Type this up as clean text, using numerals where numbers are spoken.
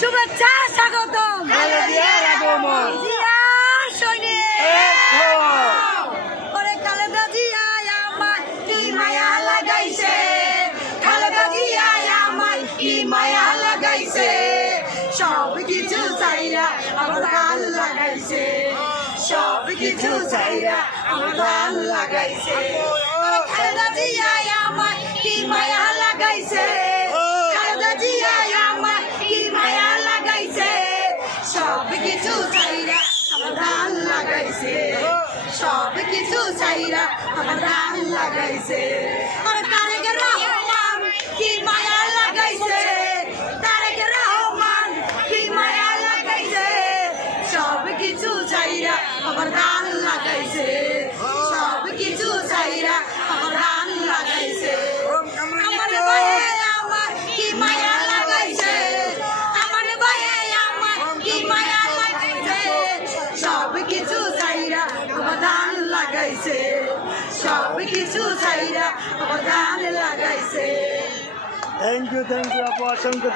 শুভেচ্ছা স্বাগতম জিয়া সৈনিক ওরে খালেদা জিয়া আমায় কি মায়া লাগাইছে খালেদা জিয়া আমায় কি মায়া লাগাইছে সব কিছু চাইরা আমার গান লাগাইছে সব কিছু চাইরা আমার গান লাগাইছে খালেদা জিয়া আমায় কি মায়া লাগাইছে খালেদা জিয়া আমায় কি মায়া লাগাইছে সব কিছু চাইরা আমার গান লাগাইছে সব কিছু চাইরা আমার গান লাগাইছে আর তারেক রহমান কি মায়া লাগাইছে তারেক রহমান কি মায়া লাগাইছে সব কিছু চাইরা আমার গান লাগাইছে সব কিছু চাইরা আমার গান লাগাইছে আমার ভাইয়ে আমার কি মায়া লাগাইছে আমার ভাইয়ে আমার কি মায়া লাগাইছে সব কিছু চাইরা আমার গান লাগাইছে সব কিছু চাইরা আমার গান লাগাইছে থ্যাংক ইউ আপু অসংখ্য